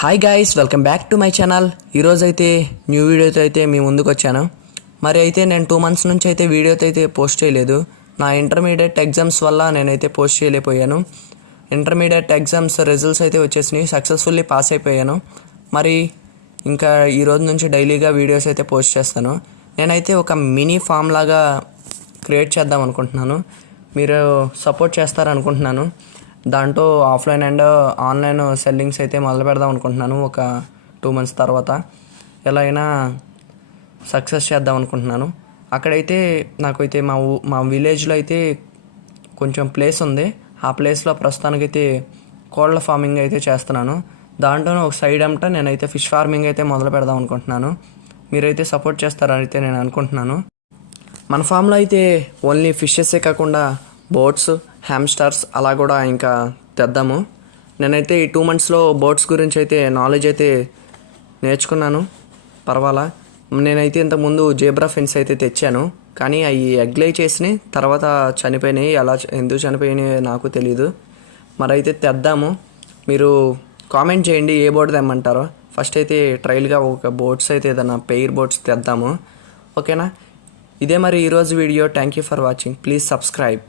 Hi guys, welcome back to my channel. ఈరోజు అయితే new వీడియోతో అయితే మీ ముందుకు వచ్చాను. మరి అయితే నేను 2 months నుంచి అయితే వీడియోతో అయితే పోస్ట్ చేయలేదు. నా ఇంటర్మీడియట్ ఎగ్జామ్స్ వల్ల నేనైతే పోస్ట్ చేయలేకపోయాను. ఇంటర్మీడియట్ ఎగ్జామ్స్ రిజల్ట్స్ అయితే వచ్చేసినాయి, సక్సెస్ఫుల్లీ పాస్ అయిపోయాను. మరి ఇంకా ఈ రోజు నుంచి డైలీగా వీడియోస్ అయితే పోస్ట్ చేస్తాను. నేనైతే ఒక మినీ ఫామ్ లాగా క్రియేట్ చేద్దాం అనుకుంటున్నాను. మీరు సపోర్ట్ చేస్తారనుకుంటున్నాను. దాంట్లో ఆఫ్లైన్ అండ్ ఆన్లైన్ సెల్లింగ్స్ అయితే మొదలు పెడదాం అనుకుంటున్నాను. ఒక 2 months తర్వాత ఎలా అయినా సక్సెస్ చేద్దాం అనుకుంటున్నాను. అక్కడైతే నాకైతే మా విలేజ్లో అయితే కొంచెం ప్లేస్ ఉంది. ఆ ప్లేస్లో ప్రస్తుతానికైతే కోళ్ళ ఫార్మింగ్ అయితే చేస్తున్నాను. దాంట్లోనే ఒక సైడ్ అంతా నేనైతే ఫిష్ ఫార్మింగ్ అయితే మొదలు పెడదాం అనుకుంటున్నాను. మీరైతే సపోర్ట్ చేస్తారని అయితే నేను అనుకుంటున్నాను. మన ఫామ్లో అయితే ఓన్లీ ఫిషెసే కాకుండా బోట్స్, హ్యామ్స్టర్స్ అలా కూడా ఇంకా తెద్దాము. నేనైతే ఈ 2 monthsలో బోట్స్ గురించి అయితే నాలెడ్జ్ అయితే నేర్చుకున్నాను. పర్వాలా. నేనైతే ఇంతకుముందు జేబ్రా ఫిన్స్ అయితే తెచ్చాను, కానీ అవి ఎగ్లై చేసినాయి, తర్వాత చనిపోయినాయి. ఎందుకు చనిపోయినాయి నాకు తెలీదు. మరైతే తెద్దాము. మీరు కామెంట్ చేయండి ఏ బోట్ తెమ్మంటారో. ఫస్ట్ అయితే ట్రయల్గా ఒక బోట్స్ అయితే ఏదైనా పెయిర్ బోట్స్ తెద్దాము. ఓకేనా? ఇదే మరి ఈరోజు video. Thank you for watching. Please subscribe.